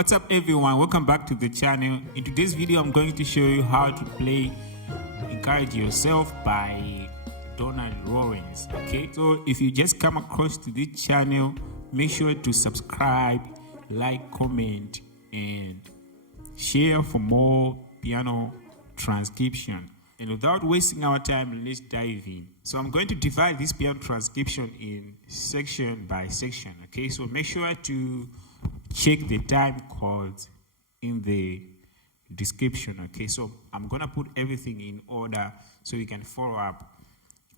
What's up everyone, welcome back to the channel. In today's video I'm going to show you how to play Encourage Yourself by Donald Lawrence. Okay, so if you just come across to this channel, make sure to subscribe, like, comment and share for more piano transcription. And without wasting our time, let's dive in. So I'm going to divide this piano transcription in section by section. Okay, so make sure to check the time codes in the description. Okay, so I'm gonna put everything in order so you can follow up,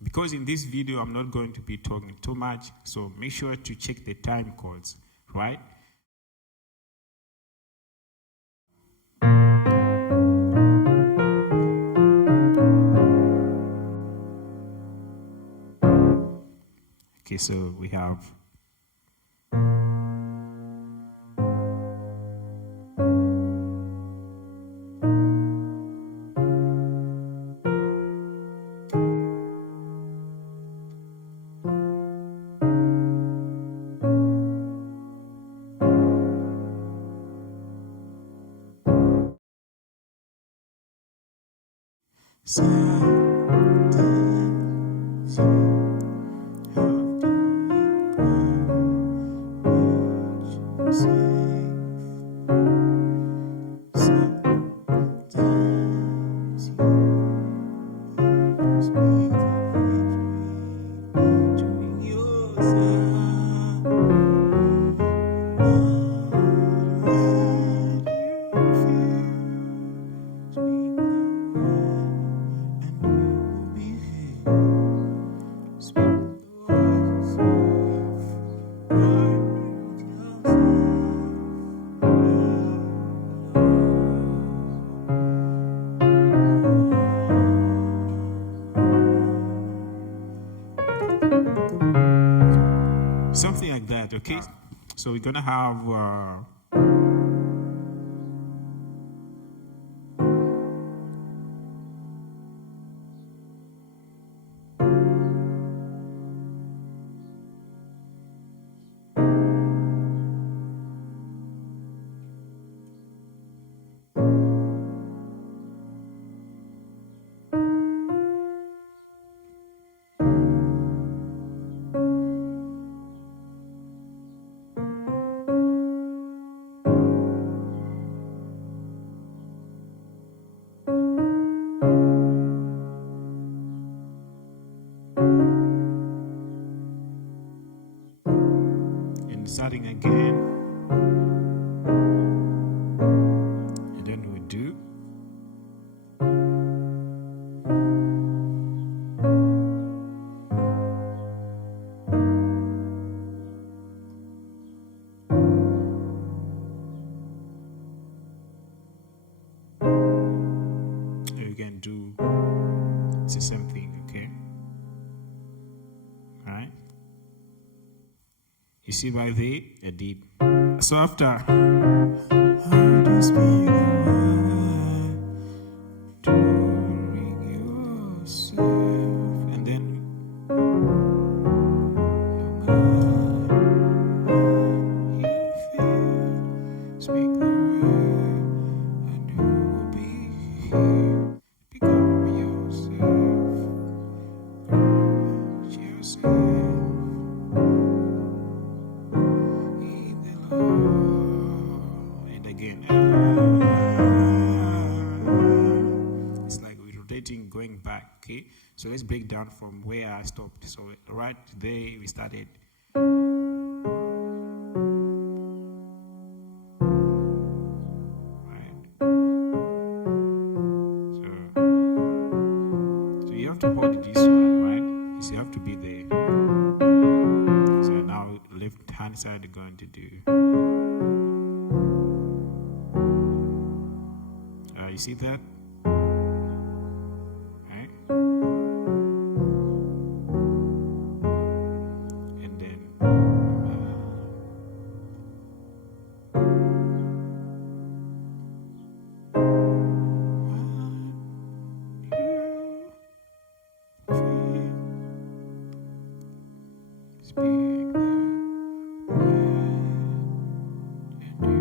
because in this video I'm not going to be talking too much, so make sure to check the time codes, right? Okay, so we have sometimes you have to encourage yourself. Sometimes you must be doing yourself. Something like that, okay? So we're gonna have and starting again, and then we do. You can do the same thing, okay? All right? You see by the deep. So after, how to speak the word, doing yourself, and then no matter how you feel, speak the word, and you will be here. Become yourself, encourage yourself. And again, it's like we're rotating, going back. Okay, so let's break down from where I stopped. So right there we started. Right. So you have to hold this one, right? You have to be there. So now left hand side going to do. You see that? Right? And then speak the word and you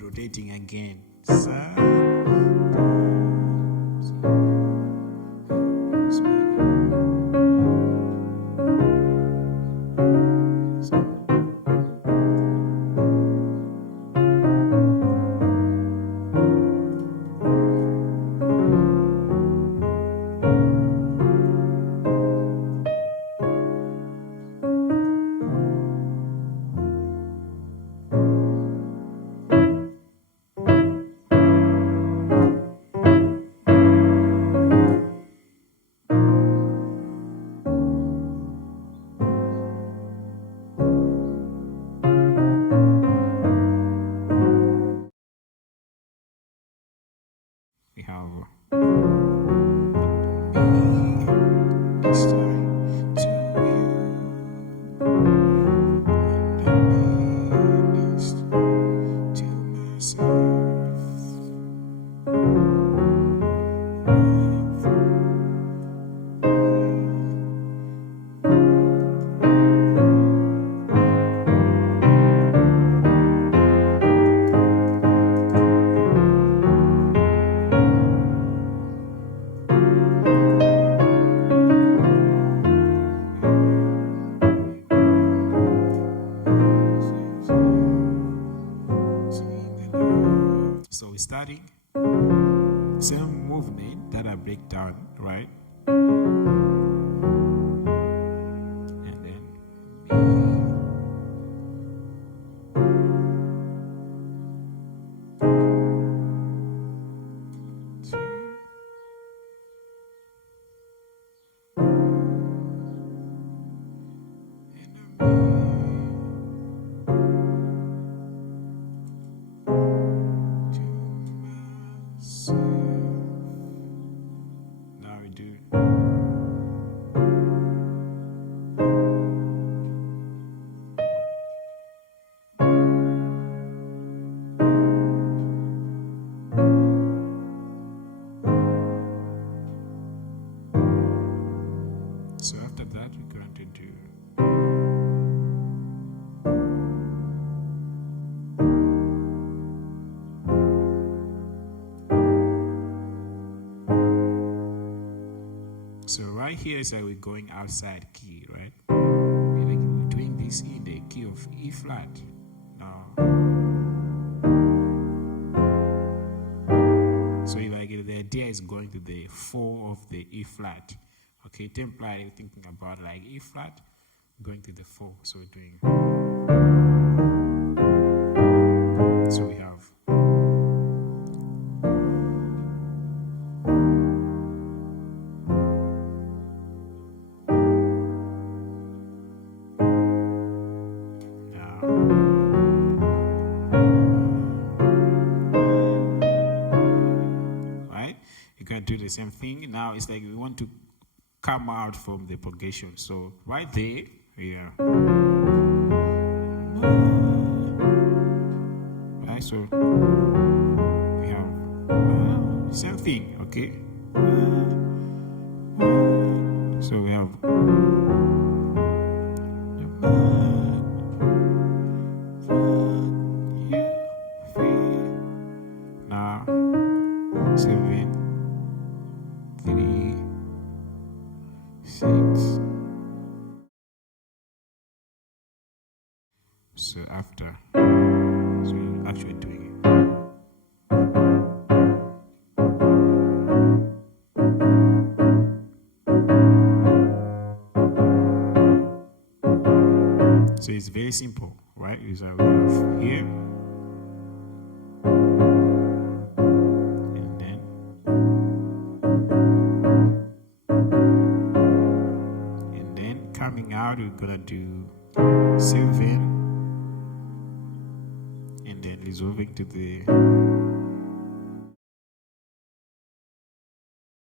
Rotating again. We have me this time to you, and me next to myself. So we're starting same movement that I break down, right? And then now we do. So after that, we're going to do. So right here is like we're going outside key, right? We're doing this in the key of E flat. Now, so like the idea is going to the 4 of the E flat. Okay, template you're thinking about like E flat, going to the 4. So we're doing. So we have. You can do the same thing. Now it's like we want to come out from the progression. So right there, yeah. Right, so we have same thing, okay? So we have now 7, 3, 6. So after, so we're actually doing it. So it's very simple, right? Is that we have here. And then out, we're gonna do 7 and then resolving to the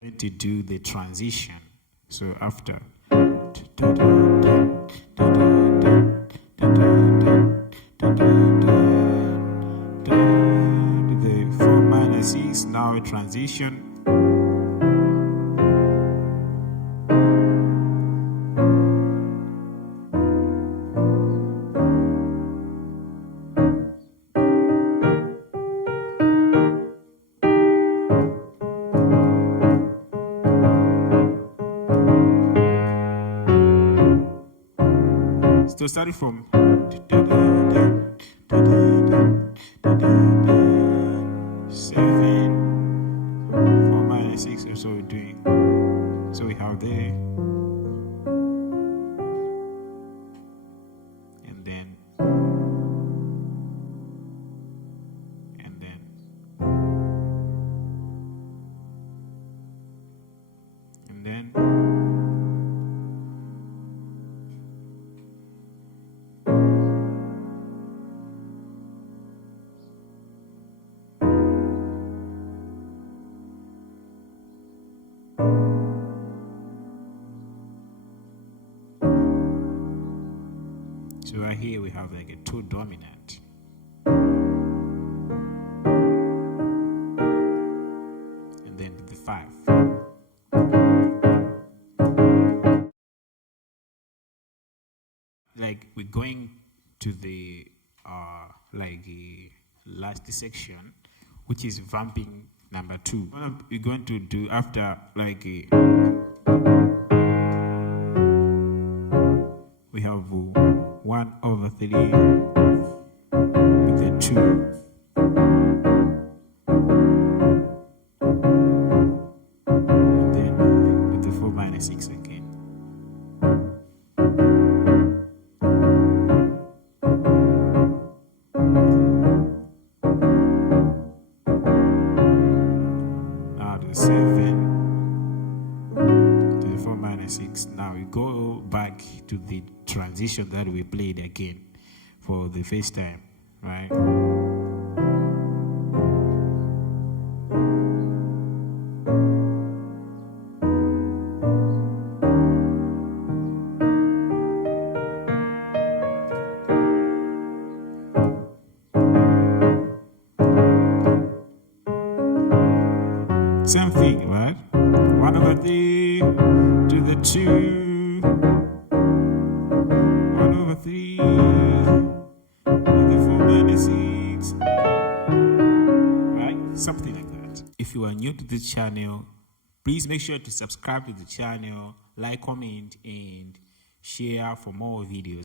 going to do the transition. So after the 4 minus 6, now a transition. So starting from 7, 4 minus 6, or so we're doing. So we have there, and then, and then, and then. So right here we have like a 2 dominant. And then the 5. Like we're going to the like the last section, which is vamping number 2. What we're going to do after like we have 1/3 with the 2. And then with the 4 minus 6 again. Now the 7 to the 4 minus 6. Now we go back to the transition that we played again for the first time, right? Same thing, right? 1/3 to the 2. 1/3 to the 4 minus 6. Right? Something like that. If you are new to this channel, please make sure to subscribe to the channel, like, comment, and share for more videos.